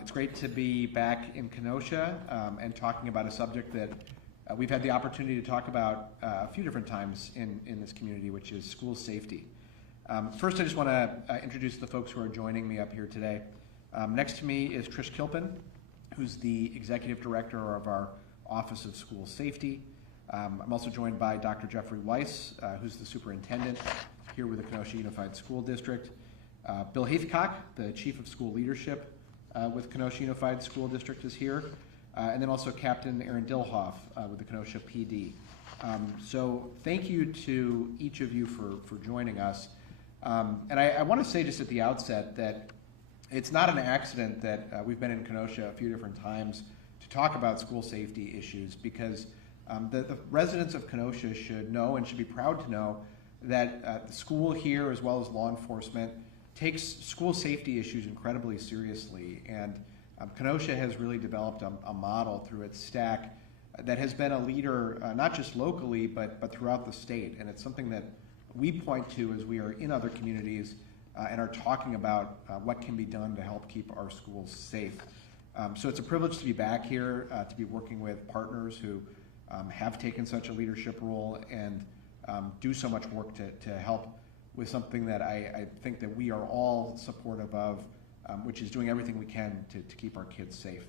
It's great to be back in Kenosha and talking about a subject that we've had the opportunity to talk about a few different times in this community, which is school safety. First, I just want to introduce the folks who are joining me up here today. Next to me is Trish Kilpin, who's the Executive Director of our Office of School Safety. I'm also joined by Dr. Jeffrey Weiss, who's the Superintendent here with the Kenosha Unified School District. Bill Heathcock, the Chief of School Leadership with Kenosha Unified School District, is here. And then also Captain Aaron Dilhoff with the Kenosha PD. So thank you to each of you for joining us. And I want to say just at the outset that it's not an accident that we've been in Kenosha a few different times to talk about school safety issues, because the residents of Kenosha should know and should be proud to know that the school here, as well as law enforcement, takes school safety issues incredibly seriously. And Kenosha has really developed a model through its stack that has been a leader not just locally but throughout the state. And it's something that we point to as we are in other communities and are talking about what can be done to help keep our schools safe. So it's a privilege to be back here, to be working with partners who have taken such a leadership role and do so much work to help with something that I think that we are all supportive of, which is doing everything we can to keep our kids safe.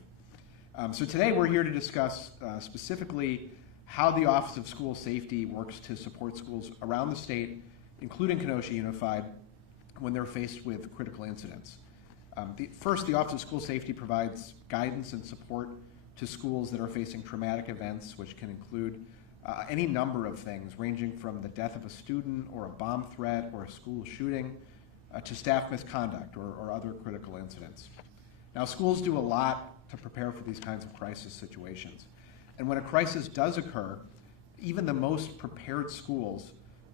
So today we're here to discuss specifically how the Office of School Safety works to support schools around the state, including Kenosha Unified, when they're faced with critical incidents. First, the Office of School Safety provides guidance and support to schools that are facing traumatic events, which can include any number of things, ranging from the death of a student or a bomb threat or a school shooting to staff misconduct or other critical incidents. Now, schools do a lot to prepare for these kinds of crisis situations. And when a crisis does occur, even the most prepared schools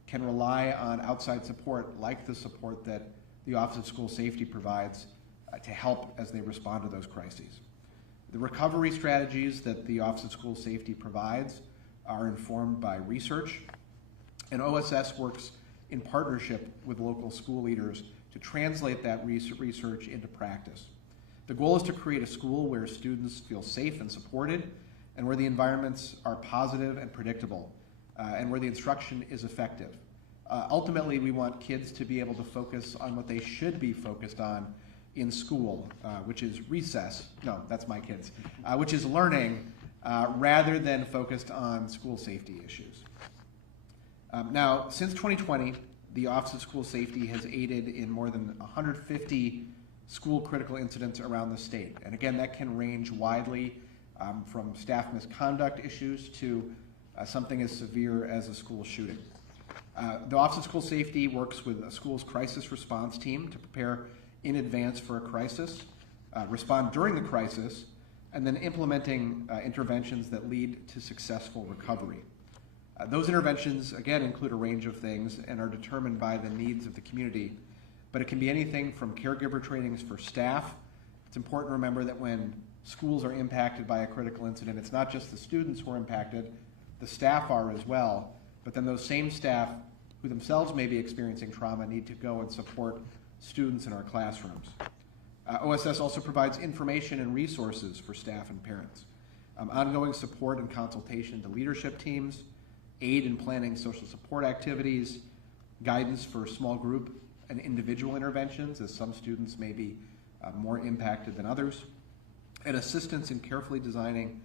can rely on outside support, like the support that the Office of School Safety provides to help as they respond to those crises. The recovery strategies that the Office of School Safety provides are informed by research, and OSS works in partnership with local school leaders to translate that research into practice. The goal is to create a school where students feel safe and supported, and where the environments are positive and predictable, and where the instruction is effective. Ultimately, we want kids to be able to focus on what they should be focused on in school, which is recess. No, that's my kids. Which is learning, rather than focused on school safety issues. Now, since 2020, the Office of School Safety has aided in more than 150 school critical incidents around the state. And again, that can range widely from staff misconduct issues to something as severe as a school shooting. The Office of School Safety works with a school's crisis response team to prepare in advance for a crisis, respond during the crisis, and then implementing interventions that lead to successful recovery. Those interventions, again, include a range of things and are determined by the needs of the community, but it can be anything from caregiver trainings for staff. It's important to remember that when schools are impacted by a critical incident, it's not just the students who are impacted, the staff are as well, but then those same staff who themselves may be experiencing trauma need to go and support students in our classrooms. OSS also provides information and resources for staff and parents, ongoing support and consultation to leadership teams, aid in planning social support activities, guidance for small group and individual interventions, as some students may be more impacted than others, and assistance in carefully designing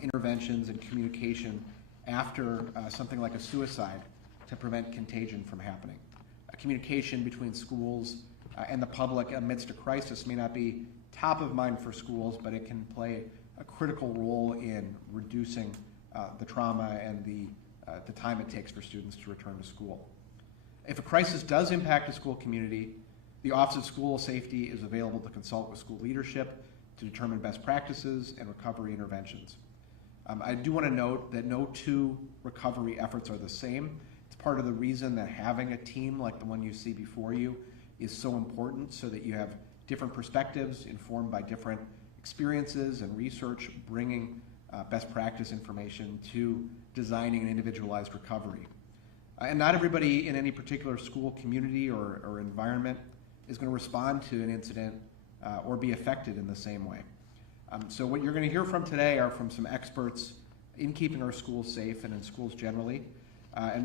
interventions and communication after something like a suicide to prevent contagion from happening. Communication between schools and the public amidst a crisis may not be top of mind for schools, but it can play a critical role in reducing the trauma and the time it takes for students to return to school. If a crisis does impact a school community, the Office of School Safety is available to consult with school leadership to determine best practices and recovery interventions. I do want to note that no two recovery efforts are the same. It's part of the reason that having a team like the one you see before you is so important, so that you have different perspectives informed by different experiences and research, bringing best practice information to designing an individualized recovery. And not everybody in any particular school community or environment is going to respond to an incident or be affected in the same way. So what you're going to hear from today are from some experts in keeping our schools safe and in schools generally.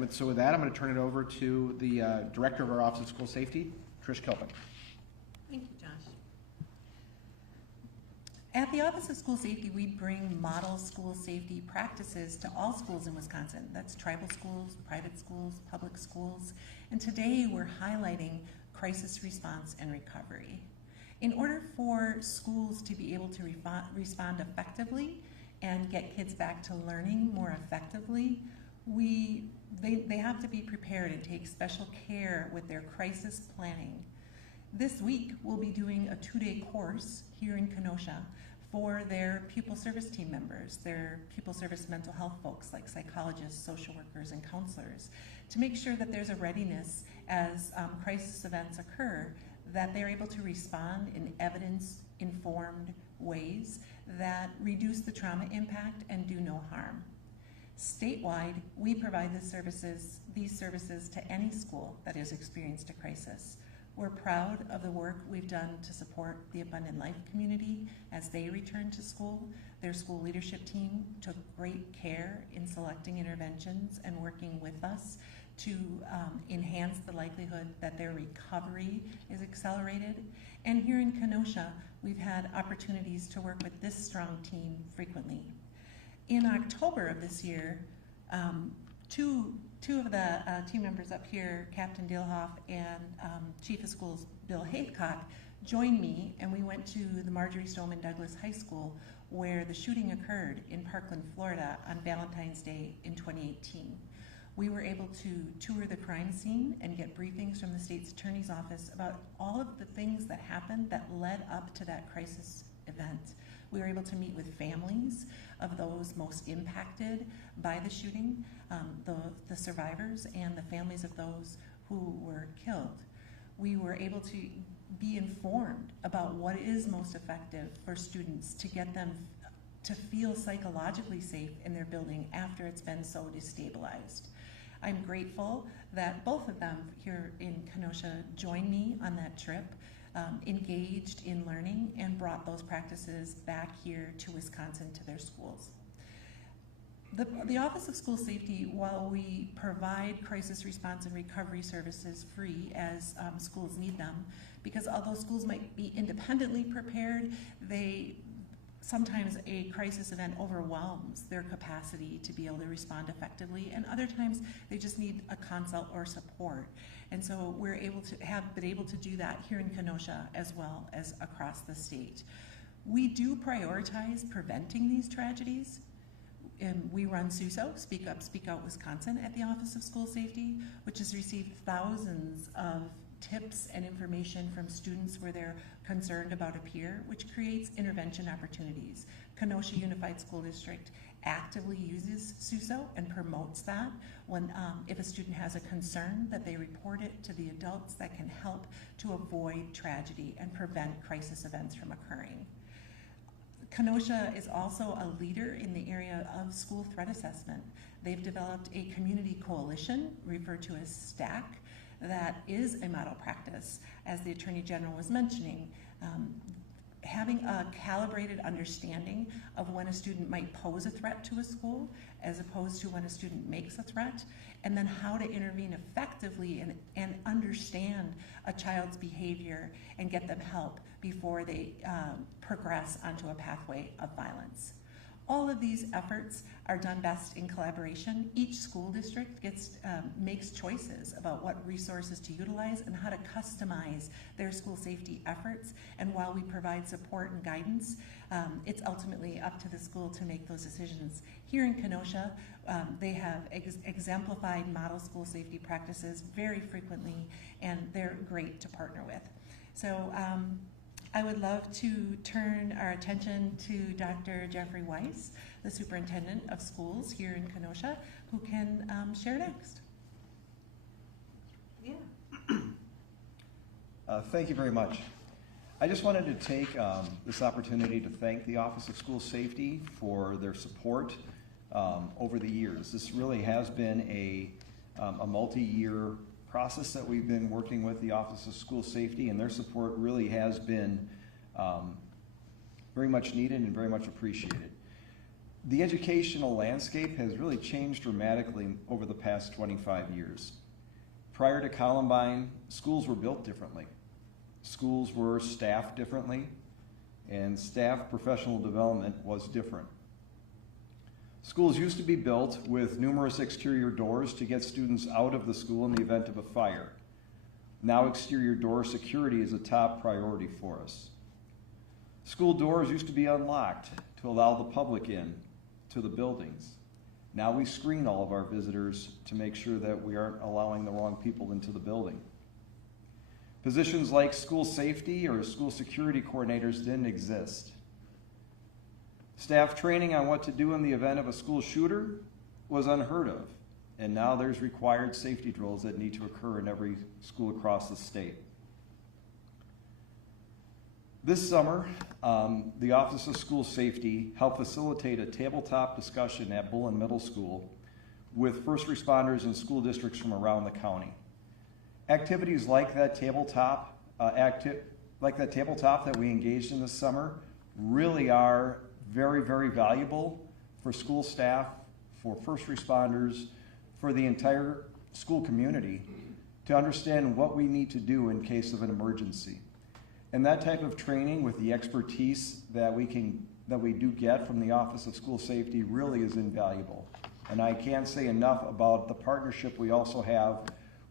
So with that, I'm going to turn it over to the Director of our Office of School Safety, Trish Kilpin. Thank you, Josh. At the Office of School Safety, we bring model school safety practices to all schools in Wisconsin. That's tribal schools, private schools, public schools. And today we're highlighting crisis response and recovery. In order for schools to be able to respond effectively and get kids back to learning more effectively, they have to be prepared and take special care with their crisis planning. This week, we'll be doing a 2-day course here in Kenosha for their pupil service team members, their pupil service mental health folks like psychologists, social workers, and counselors, to make sure that there's a readiness as crisis events occur, that they're able to respond in evidence-informed ways that reduce the trauma impact and do no harm. Statewide, we provide these services to any school that has experienced a crisis. We're proud of the work we've done to support the Abundant Life community as they return to school. Their school leadership team took great care in selecting interventions and working with us to enhance the likelihood that their recovery is accelerated. And here in Kenosha, we've had opportunities to work with this strong team frequently. In October of this year, two of the team members up here, Captain Dilhoff and Chief of Schools Bill Haycock, joined me, and we went to the Marjorie Stoneman Douglas High School where the shooting occurred in Parkland, Florida on Valentine's Day in 2018. We were able to tour the crime scene and get briefings from the state's attorney's office about all of the things that happened that led up to that crisis event. We were able to meet with families of those most impacted by the shooting, the survivors, and the families of those who were killed. We were able to be informed about what is most effective for students to get them to feel psychologically safe in their building after it's been so destabilized. I'm grateful that both of them here in Kenosha joined me on that trip, engaged in learning, and brought those practices back here to Wisconsin to their schools. The Office of School Safety, while we provide crisis response and recovery services free as schools need them, because although schools might be independently prepared, sometimes a crisis event overwhelms their capacity to be able to respond effectively, and other times they just need a consult or support. And so we're able to have been able to do that here in Kenosha as well as across the state. We do prioritize preventing these tragedies. We run SUSO, Speak Up, Speak Out Wisconsin, at the Office of School Safety, which has received thousands of tips and information from students where they're concerned about a peer, which creates intervention opportunities. Kenosha Unified School District actively uses SUSO and promotes that when if a student has a concern, that they report it to the adults that can help to avoid tragedy and prevent crisis events from occurring. Kenosha is also a leader in the area of school threat assessment. They've developed a community coalition referred to as STAC that is a model practice, as the Attorney General was mentioning. Having a calibrated understanding of when a student might pose a threat to a school as opposed to when a student makes a threat, and then how to intervene effectively and understand a child's behavior and get them help before they progress onto a pathway of violence. All of these efforts are done best in collaboration. Each school district makes choices about what resources to utilize and how to customize their school safety efforts. And while we provide support and guidance, it's ultimately up to the school to make those decisions. Here in Kenosha, they have exemplified model school safety practices very frequently, and they're great to partner with. So I would love to turn our attention to Dr. Jeffrey Weiss, the Superintendent of Schools here in Kenosha, who can share next. Yeah. Thank you very much. I just wanted to take this opportunity to thank the Office of School Safety for their support over the years. This really has been a multi-year process that we've been working with the Office of School Safety, and their support really has been very much needed and very much appreciated. The educational landscape has really changed dramatically over the past 25 years. Prior to Columbine, schools were built differently. Schools were staffed differently, and staff professional development was different. Schools used to be built with numerous exterior doors to get students out of the school in the event of a fire. Now exterior door security is a top priority for us. School doors used to be unlocked to allow the public in to the buildings. Now we screen all of our visitors to make sure that we aren't allowing the wrong people into the building. Positions like school safety or school security coordinators didn't exist. Staff training on what to do in the event of a school shooter was unheard of, and now there's required safety drills that need to occur in every school across the state. This summer, the Office of School Safety helped facilitate a tabletop discussion at Bullen Middle School with first responders and school districts from around the county. Activities like that tabletop, that we engaged in this summer really are very, very valuable for school staff, for first responders, for the entire school community to understand what we need to do in case of an emergency. And that type of training with the expertise that we do get from the Office of School Safety really is invaluable. And I can't say enough about the partnership we also have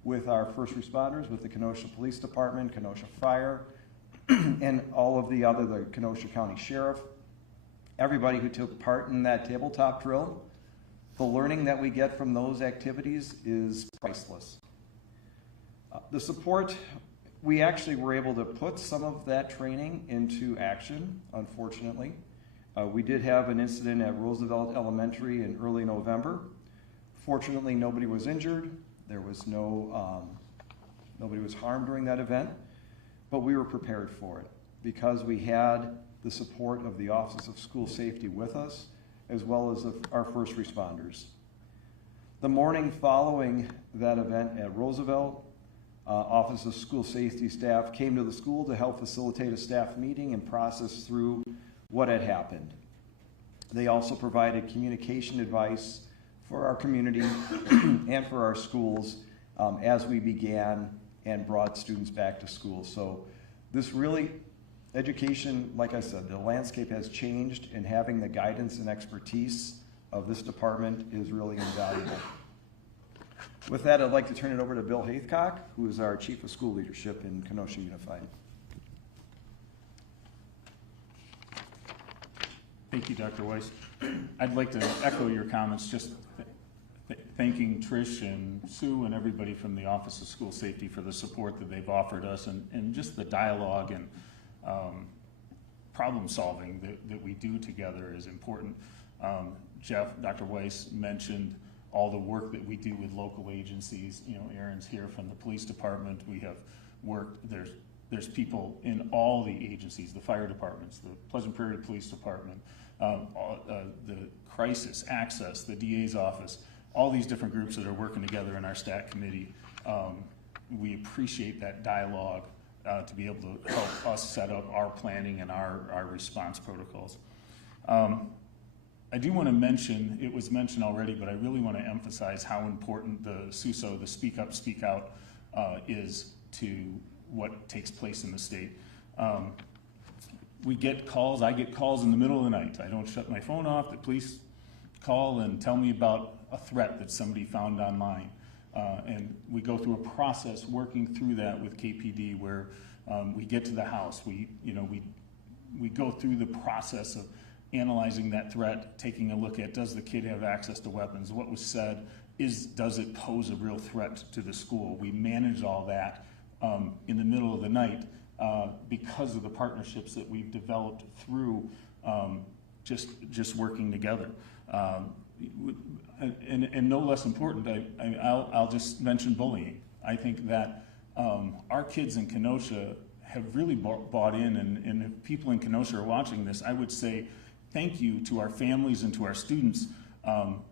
with our first responders, with the Kenosha Police Department, Kenosha Fire, and all of the Kenosha County Sheriff. Everybody who took part in that tabletop drill, the learning that we get from those activities is priceless. The support, we actually were able to put some of that training into action, unfortunately. We did have an incident at Roosevelt Elementary in early November. Fortunately, nobody was injured. There was nobody was harmed during that event, but we were prepared for it because we had the support of the Office of School Safety with us, as well as our first responders. The morning following that event at Roosevelt, Office of School Safety staff came to the school to help facilitate a staff meeting and process through what had happened. They also provided communication advice for our community and for our schools as we began and brought students back to school. So this really, education, like I said, the landscape has changed, and having the guidance and expertise of this department is really invaluable. With that, I'd like to turn it over to Bill Haithcock, who is our Chief of School Leadership in Kenosha Unified. Thank you, Dr. Weiss. I'd like to echo your comments, just thanking Trish and Sue and everybody from the Office of School Safety for the support that they've offered us, and just the dialogue and problem solving that we do together is important. Dr. Weiss mentioned all the work that we do with local agencies. You know, Aaron's here from the police department. We have worked, there's people in all the agencies, the fire departments, the Pleasant Prairie Police Department, the crisis access, the DA's office, all these different groups that are working together in our STAT committee. We appreciate that dialogue to be able to help us set up our planning and our response protocols. I do want to mention, it was mentioned already, but I really want to emphasize how important the SUSO, the Speak Up, Speak Out, is to what takes place in the state. We get calls, I get calls in the middle of the night. I don't shut my phone off. The police call and tell me about a threat that somebody found online. And we go through a process working through that with KPD where we get to the house. We go through the process of analyzing that threat, taking a look at, does the kid have access to weapons? What was said, does it pose a real threat to the school? We manage all that in the middle of the night because of the partnerships that we've developed through just working together. And no less important, I'll just mention bullying. I think that our kids in Kenosha have really bought in, and if people in Kenosha are watching this, I would say thank you to our families and to our students.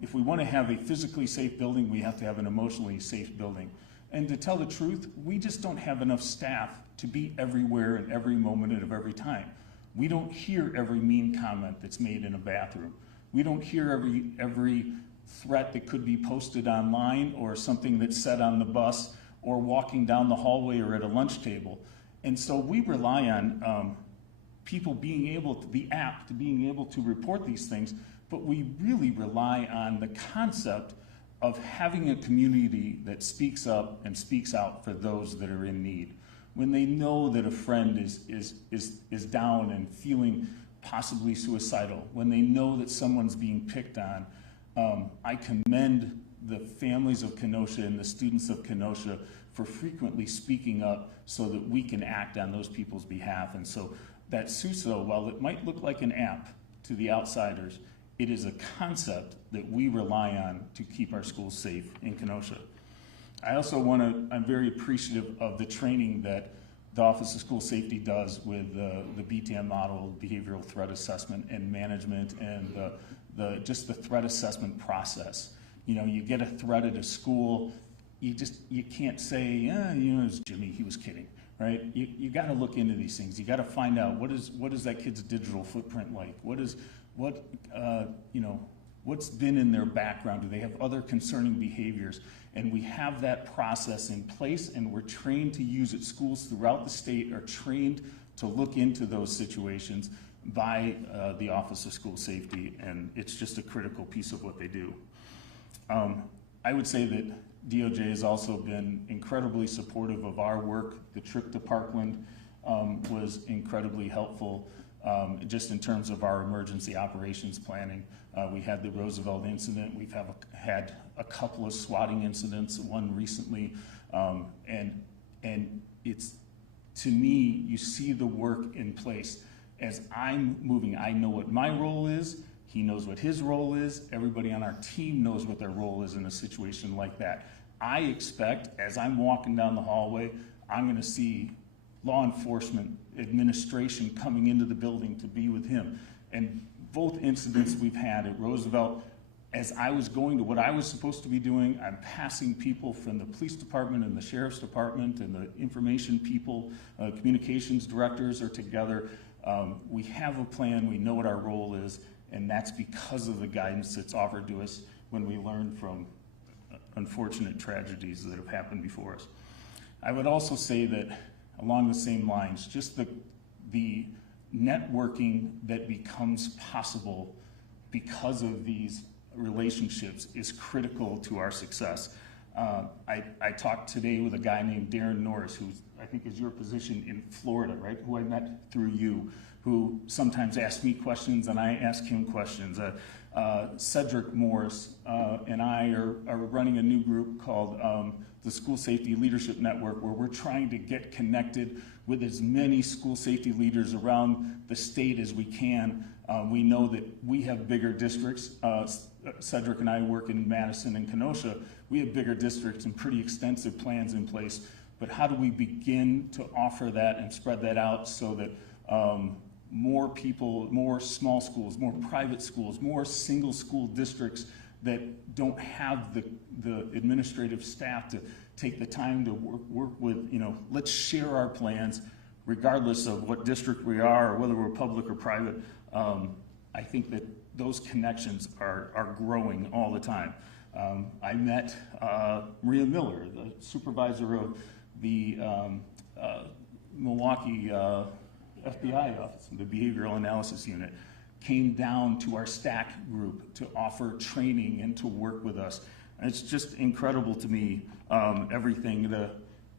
If we want to have a physically safe building, we have to have an emotionally safe building. And to tell the truth, we just don't have enough staff to be everywhere at every moment of every time. We don't hear every mean comment that's made in a bathroom. We don't hear every threat that could be posted online or something that's said on the bus or walking down the hallway or at a lunch table. And so we rely on people being able to be apt to being able to report these things, but we really rely on the concept of having a community that speaks up and speaks out for those that are in need. When they know that a friend is down and feeling possibly suicidal, when they know that someone's being picked on, I commend the families of Kenosha and the students of Kenosha for frequently speaking up so that we can act on those people's behalf. And so that SUSO, while it might look like an app to the outsiders, it is a concept that we rely on to keep our schools safe in Kenosha. I also I'm very appreciative of the training that the Office of School Safety does with the BTAN model, behavioral threat assessment and management, and just the threat assessment process. You know, you get a threat at a school, you can't say, it was Jimmy, he was kidding, right? You got to look into these things. You got to find out what is that kid's digital footprint like? What's been in their background? Do they have other concerning behaviors? And we have that process in place, and we're trained to use it. Schools throughout the state are trained to look into those situations by the Office of School Safety, and it's just a critical piece of what they do. I would say that DOJ has also been incredibly supportive of our work. The trip to Parkland was incredibly helpful just in terms of our emergency operations planning. We had the Roosevelt incident. We've had a couple of swatting incidents, one recently, and it's, to me, you see the work in place. As I'm moving, I know what my role is. He knows what his role is. Everybody on our team knows what their role is in a situation like that. I expect, as I'm walking down the hallway, I'm going to see law enforcement administration coming into the building to be with him. And both incidents we've had at Roosevelt, as I was going to what I was supposed to be doing, I'm passing people from the police department and the sheriff's department and the information people, communications directors are together. We have a plan, we know what our role is, and that's because of the guidance that's offered to us when we learn from unfortunate tragedies that have happened before us. I would also say that along the same lines, just the networking that becomes possible because of these relationships is critical to our success. I talked today with a guy named Darren Norris, who I think is your position in Florida, right? Who I met through you, who sometimes asks me questions and I ask him questions. Cedric Morris and I are running a new group called the School Safety Leadership Network, where we're trying to get connected with as many school safety leaders around the state as we can. We know that we have bigger districts. Cedric and I work in Madison and Kenosha. We have bigger districts and pretty extensive plans in place. But how do we begin to offer that and spread that out so that more people, more small schools, more private schools, more single school districts that don't have the administrative staff to take the time to work with, let's share our plans regardless of what district we are or whether we're public or private. I think that those connections are growing all the time. I met Maria Miller, the supervisor of the Milwaukee FBI office, the Behavioral Analysis Unit, came down to our STAC group to offer training and to work with us. And it's just incredible to me, everything.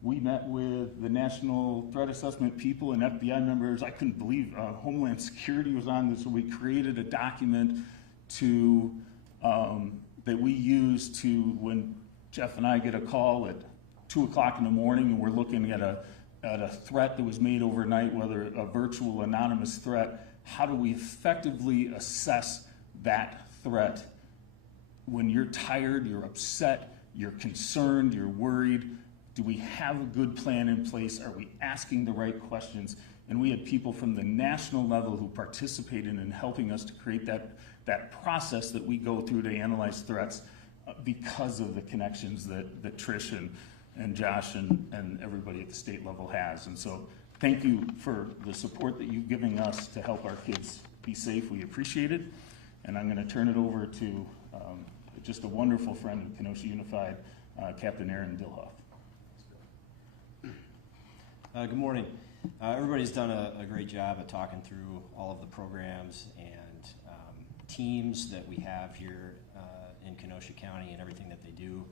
We met with the National Threat Assessment people and FBI members. I couldn't believe Homeland Security was on this, so we created a document that we use to, when Jeff and I get a call at 2 o'clock in the morning and we're looking at a threat that was made overnight, whether a virtual anonymous threat, how do we effectively assess that threat? When you're tired, you're upset, you're concerned, you're worried, do we have a good plan in place? Are we asking the right questions? And we had people from the national level who participated in helping us to create that process that we go through to analyze threats because of the connections that Trish and Josh and everybody at the state level has. And so thank you for the support that you're giving us to help our kids be safe. We appreciate it. And I'm going to turn it over to just a wonderful friend of Kenosha Unified, Captain Aaron Dilhoff. Good morning. Everybody's done a great job at talking through all of the programs and teams that we have here in Kenosha County and everything that they do.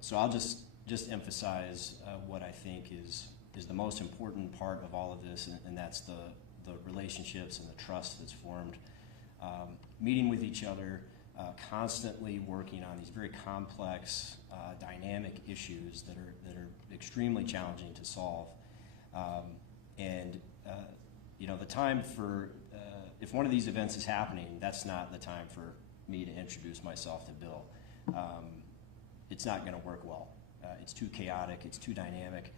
So I'll just emphasize what I think is the most important part of all of this, and that's the relationships and the trust that's formed. Meeting with each other, constantly working on these very complex, dynamic issues that are extremely challenging to solve. You know, the time for, if one of these events is happening, that's not the time for me to introduce myself to Bill. It's not going to work well. It's too chaotic, it's too dynamic.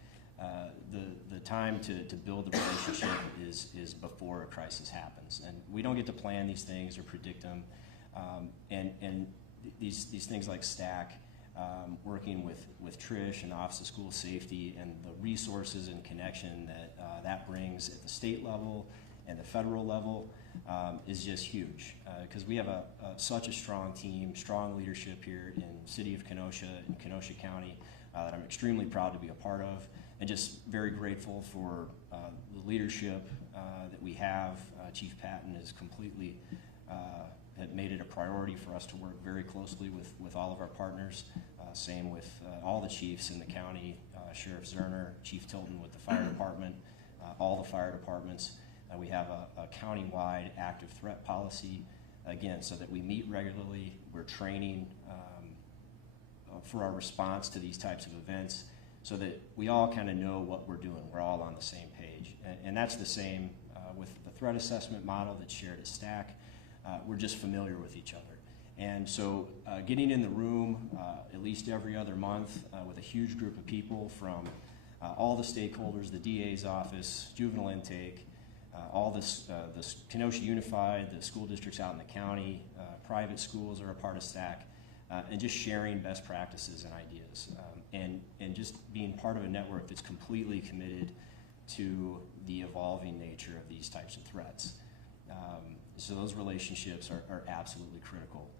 The time to build the relationship is before a crisis happens. And we don't get to plan these things or predict them. And these things like STAC, working with Trish and the Office of School Safety and the resources and connection that brings at the state level and the federal level is just huge. Because we have such a strong team, strong leadership here in the city of Kenosha and Kenosha County that I'm extremely proud to be a part of, and just very grateful for the leadership that we have. Chief Patton is completely had made it a priority for us to work very closely with all of our partners. Same with all the chiefs in the county, Sheriff Zerner, Chief Tilton with the fire department, all the fire departments. We have a county-wide active threat policy, again, so that we meet regularly. We're training for our response to these types of events so that we all kind of know what we're doing. We're all on the same page. And that's the same with the threat assessment model that's shared at STAC. We're just familiar with each other. And so getting in the room at least every other month with a huge group of people from all the stakeholders, the DA's office, juvenile intake, all this Kenosha Unified, the school districts out in the county, private schools are a part of STAC, and just sharing best practices and ideas. And just being part of a network that's completely committed to the evolving nature of these types of threats. So those relationships are absolutely critical.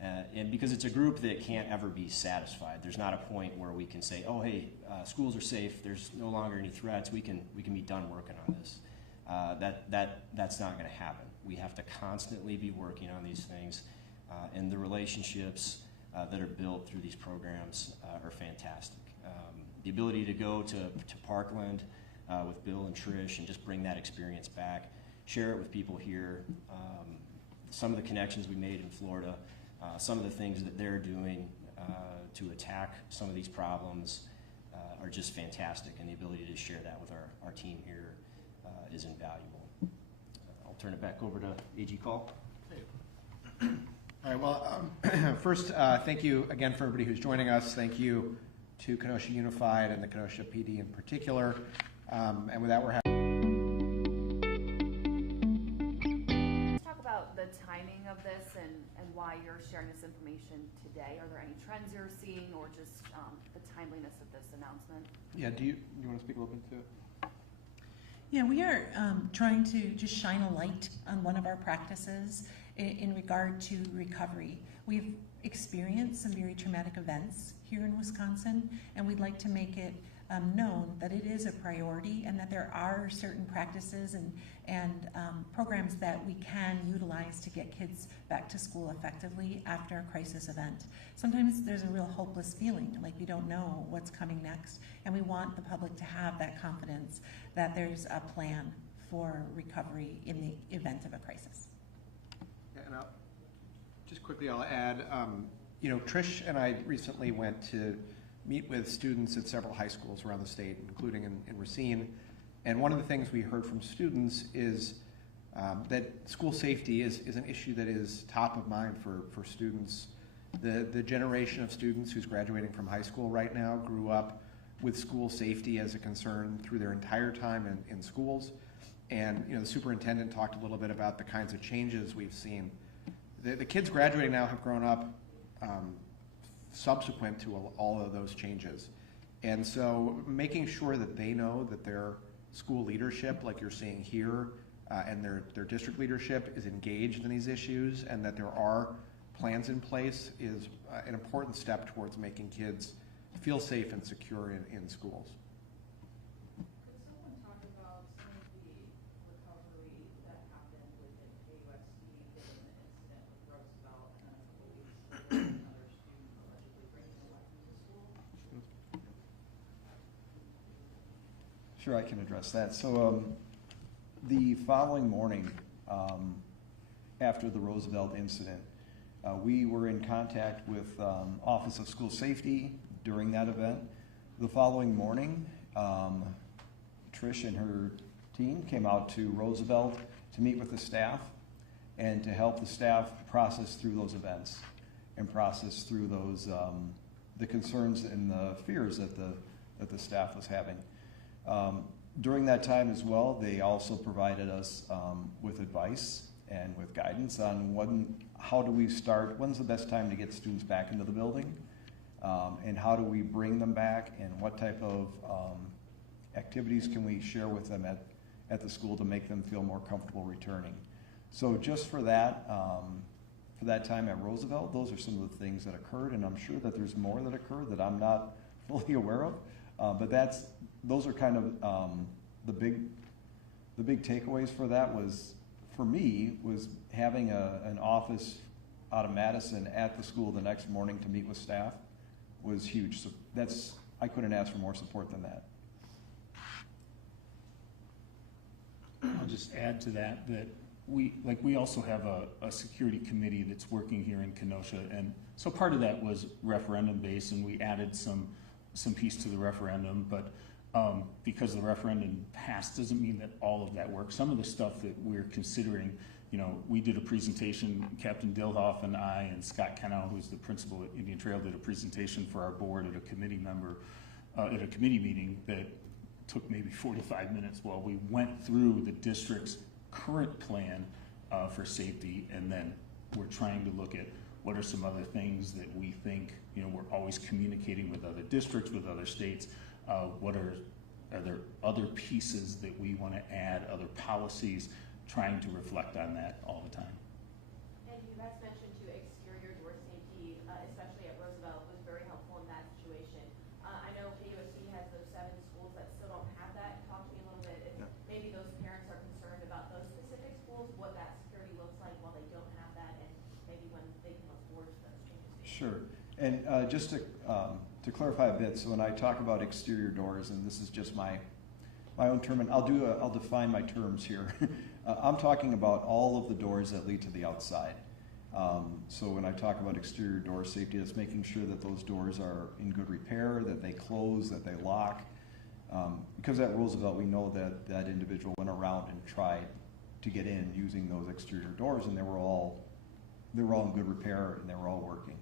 And because it's a group that can't ever be satisfied. There's not a point where we can say, oh, hey, schools are safe, there's no longer any threats, we can be done working on this. That's not going to happen. We have to constantly be working on these things, and the relationships that are built through these programs are fantastic. The ability to go to Parkland with Bill and Trish and just bring that experience back, share it with people here, some of the connections we made in Florida, some of the things that they're doing to attack some of these problems are just fantastic, and the ability to share that with our team here is invaluable. I'll turn it back over to AG Kaul. All right, well, first, thank you again for everybody who's joining us. Thank you to Kenosha Unified and the Kenosha PD in particular. And with that, we're happy. Let's talk about the timing of this and why you're sharing this information today. Are there any trends you're seeing, or just the timeliness of this announcement? Yeah, do you want to speak a little bit to it? Yeah, we are trying to just shine a light on one of our practices in regard to recovery. We've experienced some very traumatic events here in Wisconsin, and we'd like to make it known that it is a priority and that there are certain practices and programs that we can utilize to get kids back to school effectively after a crisis event. Sometimes there's a real hopeless feeling, like we don't know what's coming next, and we want the public to have that confidence that there's a plan for recovery in the event of a crisis. Yeah, and just quickly, I'll add, you know, Trish and I recently went to meet with students at several high schools around the state, including in Racine. And one of the things we heard from students is that school safety is an issue that is top of mind for students. The generation of students who's graduating from high school right now grew up with school safety as a concern through their entire time in schools. And you know, the superintendent talked a little bit about the kinds of changes we've seen. The kids graduating now have grown up subsequent to all of those changes. And so making sure that they know that their school leadership, like you're seeing here, and their district leadership is engaged in these issues, and that there are plans in place is an important step towards making kids feel safe and secure in schools. Could someone talk about some of the recovery that happened within KUSD given the incident with Roosevelt and then a couple weeks later another student allegedly bringing a weapon to school? Sure, I can address that. So the following morning after the Roosevelt incident, we were in contact with Office of School Safety during that event. The following morning, Trish and her team came out to Roosevelt to meet with the staff and to help the staff process through those events and process through those the concerns and the fears that the staff was having. During that time as well, they also provided us with advice and with guidance on how do we start, when's the best time to get students back into the building, and how do we bring them back, and what type of activities can we share with them at the school to make them feel more comfortable returning. So just for that time at Roosevelt, those are some of the things that occurred, and I'm sure that there's more that occurred that I'm not fully aware of, but those are kind of the big takeaways for that for me was having an office out of Madison at the school the next morning to meet with staff was huge. So I couldn't ask for more support than that. I'll just add to that we also have a security committee that's working here in Kenosha, and so part of that was referendum based, and we added some piece to the referendum, but because the referendum passed doesn't mean that all of that works. Some of the stuff that we're considering, we did a presentation, Captain Dilhoff and I and Scott Kennel, who's the principal at Indian Trail, did a presentation for our board at a committee meeting that took maybe 45 minutes while we went through the district's current plan for safety, and then we're trying to look at what are some other things that we think, we're always communicating with other districts, with other states. Are there other pieces that we want to add, other policies, trying to reflect on that all the time? And you guys mentioned too, exterior door safety, especially at Roosevelt, was very helpful in that situation. I know KUSD has those 7 schools that still don't have that. Talk to me a little bit if maybe those parents are concerned about those specific schools, what that security looks like while they don't have that, and maybe when they can afford those changes. Sure, and just to clarify a bit, so when I talk about exterior doors, and this is just my own term, and I'll define my terms here. I'm talking about all of the doors that lead to the outside. So when I talk about exterior door safety, it's making sure that those doors are in good repair, that they close, that they lock. Because at Roosevelt, we know that individual went around and tried to get in using those exterior doors, and they were all in good repair and they were all working.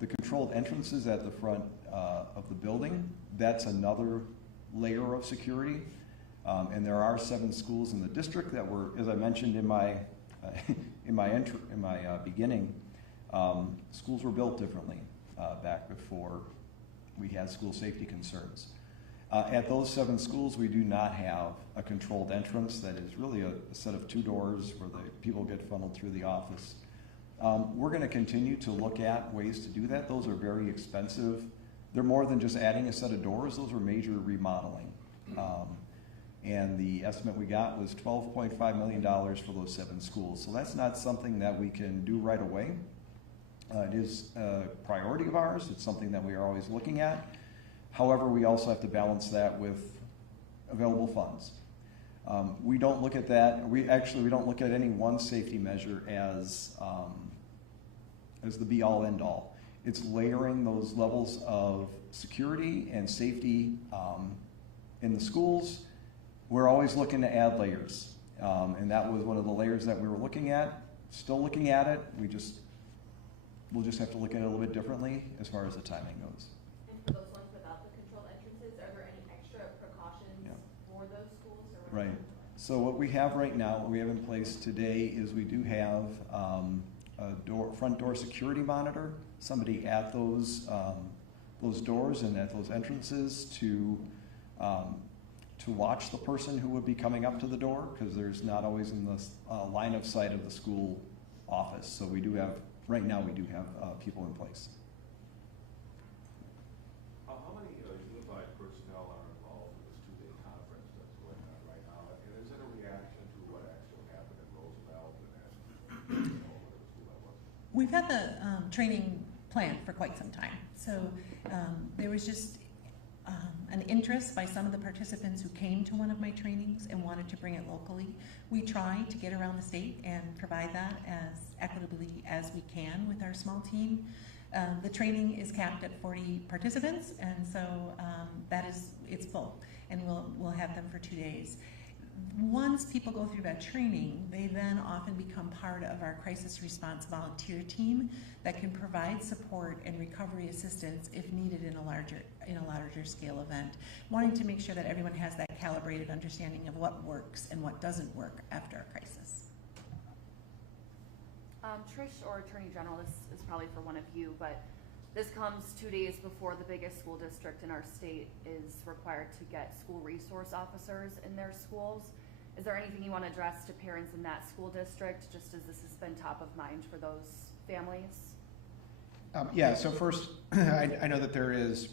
The controlled entrances at the front of the building, that's another layer of security. And there are 7 schools in the district that were, as I mentioned in my beginning, schools were built differently back before we had school safety concerns. At those 7 schools, we do not have a controlled entrance that is really a set of 2 doors where the people get funneled through the office. We're going to continue to look at ways to do that. Those are very expensive. They're more than just adding a set of doors. Those are major remodeling. And the estimate we got was $12.5 million for those 7 schools. So that's not something that we can do right away. It is a priority of ours. It's something that we are always looking at. However, we also have to balance that with available funds. We don't look at that. We don't look at any one safety measure as the be-all, end-all. It's layering those levels of security and safety in the schools. We're always looking to add layers, and that was one of the layers that we were looking at. Still looking at it. We'll just have to look at it a little bit differently as far as the timing goes. And for those ones without the controlled entrances, are there any extra precautions for those schools? Or right. So what we have right now, what we have in place today is we do have a front door security monitor, somebody at those doors and at those entrances to to watch the person who would be coming up to the door, because there's not always in the line of sight of the school office. So we do have, right now we do have people in place. How many unified personnel are involved in this two-day conference that's going on right now? And is it a reaction to what actually happened at Roosevelt and at, whatever school that was? We've had the training planned for quite some time. So there was just an interest by some of the participants who came to one of my trainings and wanted to bring it locally. We try to get around the state and provide that as equitably as we can with our small team. The training is capped at 40 participants, and so it's full, and we'll have them for 2 days. Once people go through that training, they then often become part of our crisis response volunteer team that can provide support and recovery assistance if needed in a larger scale event, wanting to make sure that everyone has that calibrated understanding of what works and what doesn't work after a crisis. Trish or Attorney General, this is probably for one of you, but this comes 2 days before the biggest school district in our state is required to get school resource officers in their schools. Is there anything you want to address to parents in that school district, just as this has been top of mind for those families? Yeah, so first, I know that there is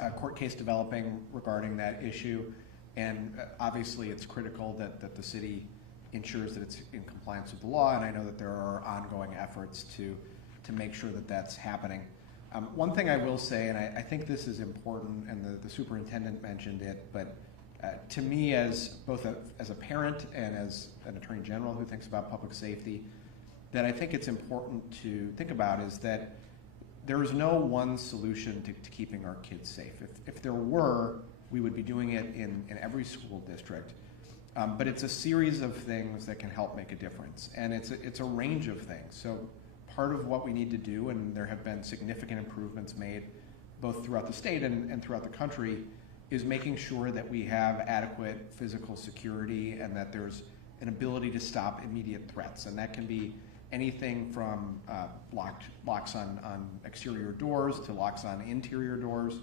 a court case developing regarding that issue, and obviously it's critical that the city ensures that it's in compliance with the law, and I know that there are ongoing efforts to make sure that that's happening. One thing I will say, and I think this is important, and the superintendent mentioned it, but to me, as both as a parent and as an attorney general who thinks about public safety, that I think it's important to think about is that there is no one solution to keeping our kids safe. If there were, we would be doing it in every school district. But it's a series of things that can help make a difference, and it's a range of things. So part of what we need to do, and there have been significant improvements made both throughout the state and throughout the country, is making sure that we have adequate physical security and that there's an ability to stop immediate threats. And that can be anything from locks on exterior doors to locks on interior doors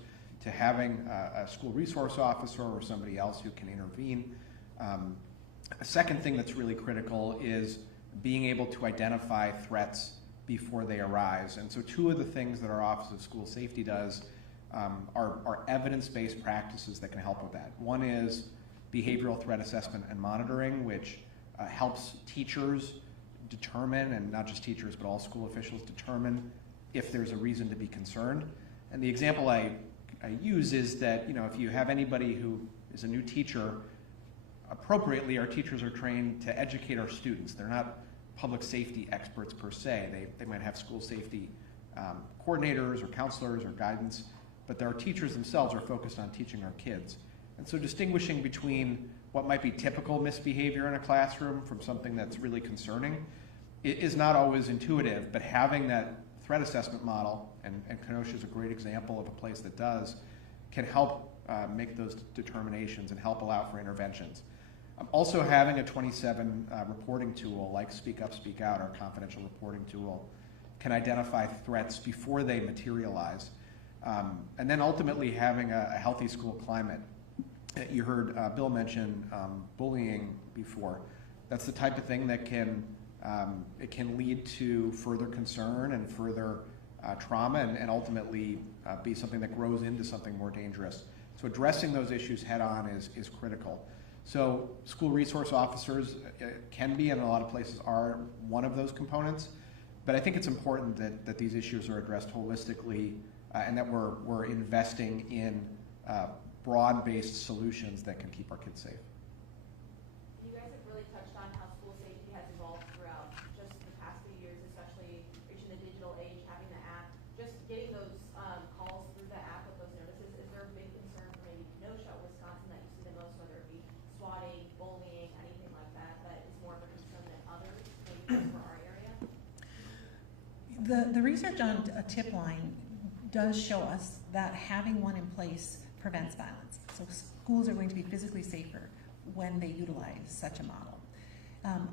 to having a school resource officer or somebody else who can intervene. A second thing that's really critical is being able to identify threats before they arise. And so two of the things that our Office of School Safety does are evidence-based practices that can help with that. One is behavioral threat assessment and monitoring, which helps teachers determine, and not just teachers, but all school officials determine if there's a reason to be concerned. And the example I use is that, if you have anybody who is a new teacher, appropriately, our teachers are trained to educate our students. They're not public safety experts per se. They might have school safety coordinators or counselors or guidance, but our teachers themselves are focused on teaching our kids. And so distinguishing between what might be typical misbehavior in a classroom from something that's really concerning is not always intuitive, but having that threat assessment model, and Kenosha is a great example of a place that does, can help make those determinations and help allow for interventions. Also having a 27 reporting tool like Speak Up, Speak Out, our confidential reporting tool, can identify threats before they materialize. And then ultimately having a healthy school climate. You heard Bill mention bullying before. That's the type of thing that it can lead to further concern and further trauma and ultimately be something that grows into something more dangerous. So addressing those issues head on is critical. So school resource officers can be, and a lot of places are, one of those components. But I think it's important that these issues are addressed holistically and that we're investing in broad-based solutions that can keep our kids safe. You guys have really touched on how school safety has evolved throughout just the past few years, especially reaching the digital age, having the app, just getting those calls through the app with those notices. Is there a big concern for maybe Kenosha or Wisconsin that you see the most, whether it be swatting, bullying, anything like that, that is more of a concern than others, maybe for our area? The research on a tip line does show us that having one in place prevents violence. So schools are going to be physically safer when they utilize such a model.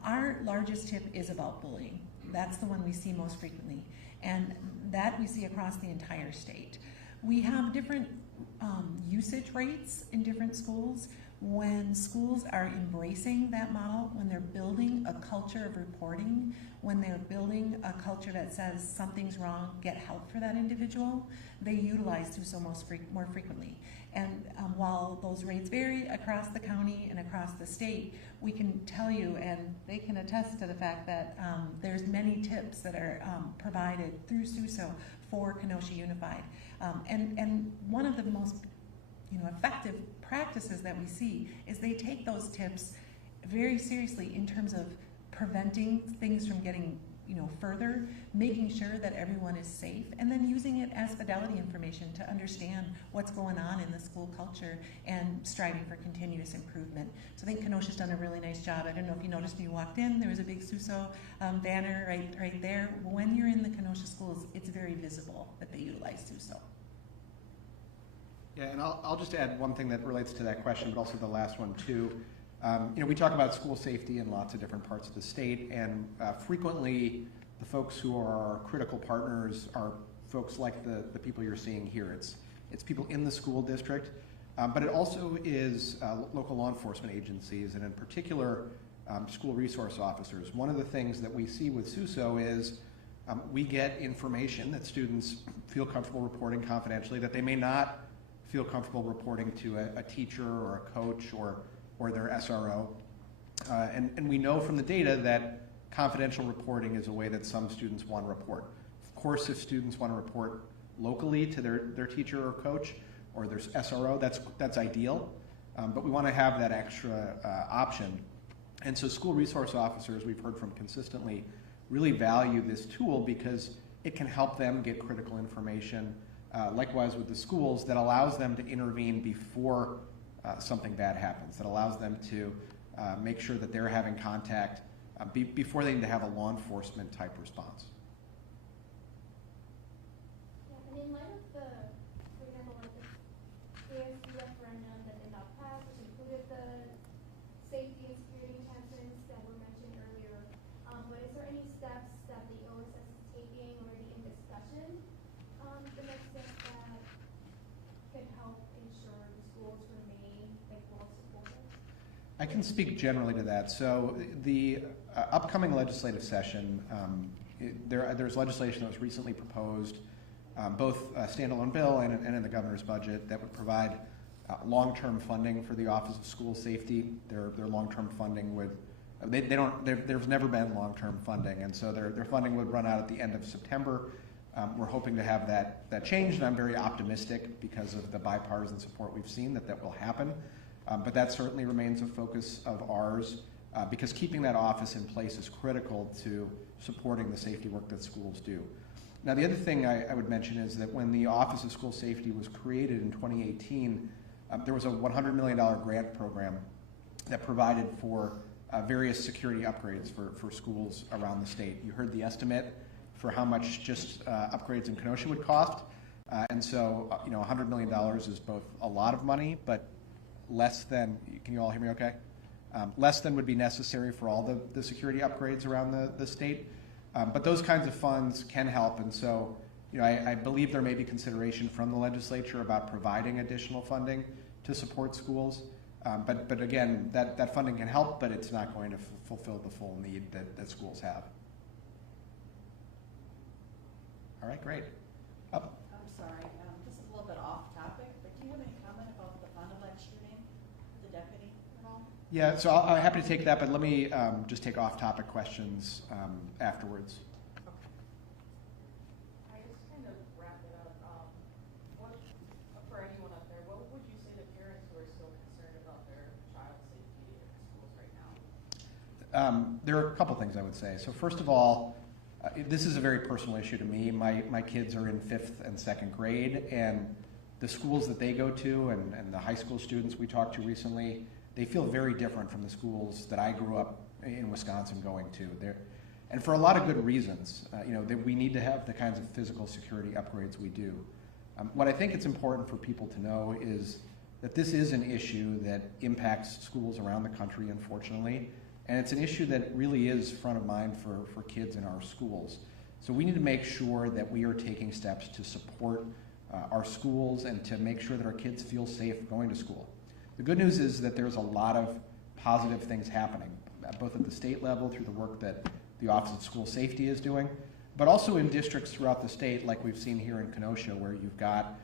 Our largest tip is about bullying. That's the one we see most frequently, and that we see across the entire state. We have different usage rates in different schools. When schools are embracing that model, when they're building a culture of reporting, when they're building a culture that says something's wrong, get help for that individual, they utilize SUSO more frequently. And while those rates vary across the county and across the state, we can tell you, and they can attest to the fact that there's many tips that are provided through SUSO for Kenosha Unified. And one of the most effective practices that we see is they take those tips very seriously in terms of preventing things from getting further, making sure that everyone is safe, and then using it as fidelity information to understand what's going on in the school culture and striving for continuous improvement. So I think Kenosha's done a really nice job. I don't know if you noticed when you walked in, there was a big SUSO banner right there. When you're in the Kenosha schools, it's very visible that they utilize SUSO. Yeah, and I'll just add one thing that relates to that question, but also the last one too. We talk about school safety in lots of different parts of the state, and frequently the folks who are our critical partners are folks like the people you're seeing here. It's people in the school district, but it also is local law enforcement agencies, and in particular school resource officers. One of the things that we see with SUSO is we get information that students feel comfortable reporting confidentially that they may not feel comfortable reporting to a teacher or a coach or their SRO. And we know from the data that confidential reporting is a way that some students want to report. Of course, if students want to report locally to their teacher or coach or their SRO, that's ideal. But we want to have that extra option. And so school resource officers, we've heard from consistently, really value this tool because it can help them get critical information. Likewise with the schools, that allows them to intervene before something bad happens, that allows them to make sure that they're having contact before they need to have a law enforcement type response. Yeah, and in light of the, for example, like the ASU referendum that did not pass, which included the safety and security enhancements that were mentioned earlier, but is there any steps that the OSS is taking already in discussion, the next steps that could help ensure the schools remain well supported? I can speak generally to that. So the upcoming legislative session, there's legislation that was recently proposed, both a standalone bill and in the governor's budget, that would provide long-term funding for the Office of School Safety. Their long-term funding would, there's never been long-term funding, and so their funding would run out at the end of September. We're hoping to have that changed, and I'm very optimistic because of the bipartisan support we've seen that will happen. But that certainly remains a focus of ours because keeping that office in place is critical to supporting the safety work that schools do. Now, the other thing I would mention is that when the Office of School Safety was created in 2018, there was a $100 million grant program that provided for various security upgrades for schools around the state. You heard the estimate for how much just upgrades in Kenosha would cost. And so, $100 million is both a lot of money, but less than, can you all hear me okay? Less than would be necessary for all the security upgrades around the state. But those kinds of funds can help, and so I believe there may be consideration from the legislature about providing additional funding to support schools. But again, that funding can help, but it's not going to fulfill the full need that schools have. All right, great. Up. I'm sorry, this is a little bit off topic, but do you have any comment about the fund alleged shooting, the deputy at all? Yeah, so I'm happy to take that, but let me just take off-topic questions afterwards. I just kind of wrap it up. What, for anyone up there, what would you say to parents who are still concerned about their child's safety in schools right now? There are a couple things I would say. So first of all, this is a very personal issue to me. My kids are in 5th and 2nd grade, and the schools that they go to and the high school students we talked to recently, they feel very different from the schools that I grew up in Wisconsin going to. And for a lot of good reasons. That we need to have the kinds of physical security upgrades we do. What I think it's important for people to know is that this is an issue that impacts schools around the country, unfortunately. And it's an issue that really is front of mind for kids in our schools. So we need to make sure that we are taking steps to support our schools and to make sure that our kids feel safe going to school. The good news is that there's a lot of positive things happening, both at the state level through the work that the Office of School Safety is doing, but also in districts throughout the state, like we've seen here in Kenosha, where you've got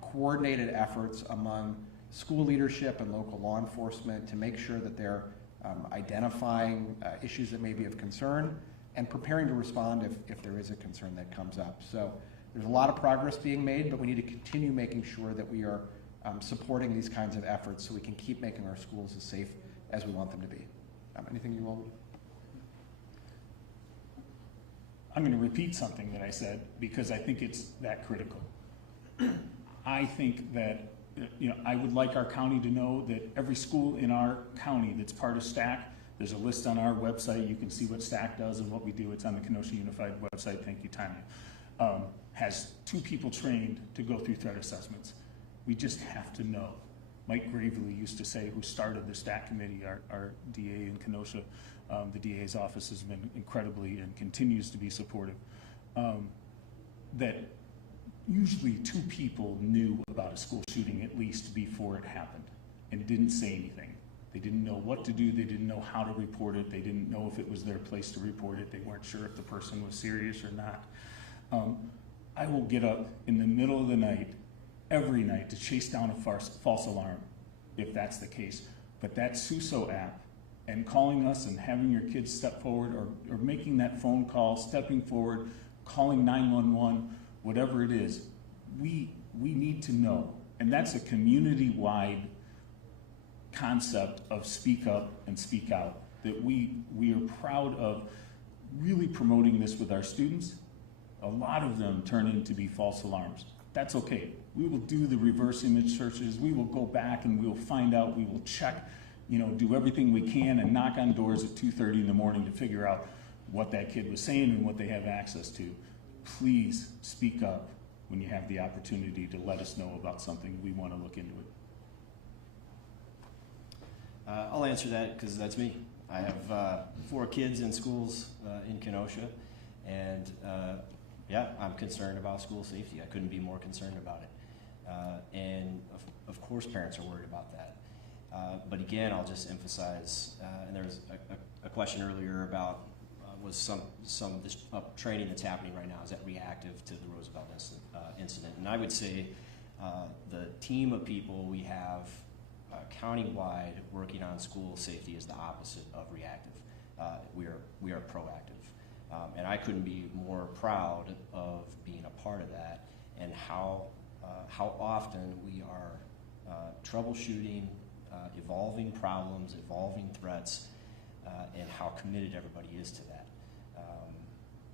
coordinated efforts among school leadership and local law enforcement to make sure that they're identifying issues that may be of concern and preparing to respond if there is a concern that comes up. So there's a lot of progress being made, but we need to continue making sure that we are supporting these kinds of efforts so we can keep making our schools as safe as we want them to be. Anything you all? I'm going to repeat something that I said because I think it's that critical. I think that, I would like our county to know that every school in our county that's part of STAC, there's a list on our website. You can see what STAC does and what we do. It's on the Kenosha Unified website. Thank you, Tanya. Has 2 people trained to go through threat assessments. We just have to know. Mike Gravely used to say, who started the STAC committee, our DA in Kenosha, the DA's office has been incredibly and continues to be supportive, that usually 2 people knew about a school shooting at least before it happened and didn't say anything. They didn't know what to do. They didn't know how to report it. They didn't know if it was their place to report it. They weren't sure if the person was serious or not. I will get up in the middle of the night, every night, to chase down a false alarm, if that's the case. But that SUSO app and calling us and having your kids step forward or making that phone call, stepping forward, calling 911, whatever it is, we need to know. And that's a community-wide concept of speak up and speak out, that we are proud of really promoting this with our students. A lot of them turn into be false alarms. That's okay. We will do the reverse image searches. We will go back and we will find out. We will check, do everything we can and knock on doors at 2:30 in the morning to figure out what that kid was saying and what they have access to. Please speak up when you have the opportunity to let us know about something. We want to look into it. I'll answer that because that's me. I have 4 kids in schools in Kenosha, and yeah, I'm concerned about school safety. I couldn't be more concerned about it. And of course parents are worried about that. But again, I'll just emphasize, and there was a question earlier about was some of this training that's happening right now, is that reactive to the Roosevelt incident? And I would say the team of people we have countywide working on school safety is the opposite of reactive. We are proactive. And I couldn't be more proud of being a part of that and how often we are troubleshooting, evolving problems, evolving threats, and how committed everybody is to that.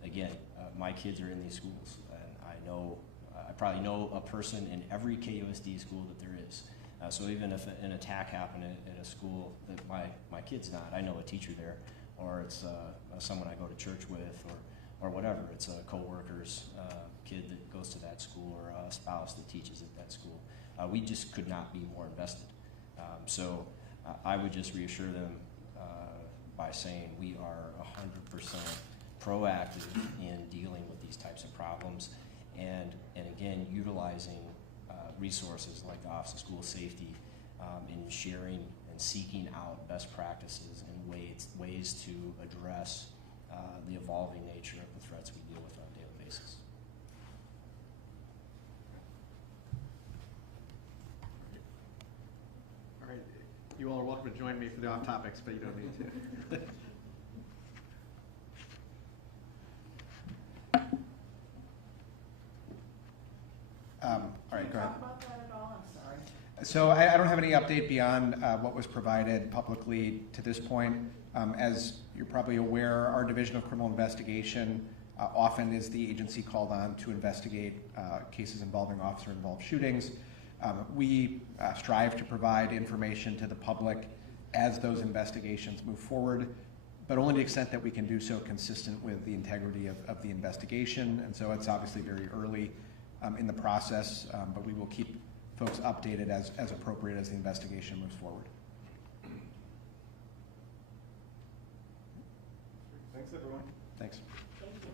Again, my kids are in these schools, and I probably know a person in every KUSD school that there is. So even if an attack happened at a school that my kid's not, I know a teacher there, or it's someone I go to church with, or whatever. It's a coworker's kid that goes to that school, or a spouse that teaches at that school. We just could not be more invested. So I would just reassure them by saying we are 100% proactive in dealing with these types of problems, and again, utilizing resources like the Office of School Safety in sharing and seeking out best practices and ways to address the evolving nature of the threats we deal with on a daily basis. All right, you all are welcome to join me for the off topics, but you don't need to. All right, go ahead. Talk about that at all? I'm sorry. So I don't have any update beyond what was provided publicly to this point. As you're probably aware, our Division of Criminal Investigation often is the agency called on to investigate cases involving officer-involved shootings. We strive to provide information to the public as those investigations move forward, but only to the extent that we can do so consistent with the integrity of the investigation. And so it's obviously very early in the process, but we will keep folks updated as appropriate as the investigation moves forward. Thanks, everyone. Thanks. Thank you.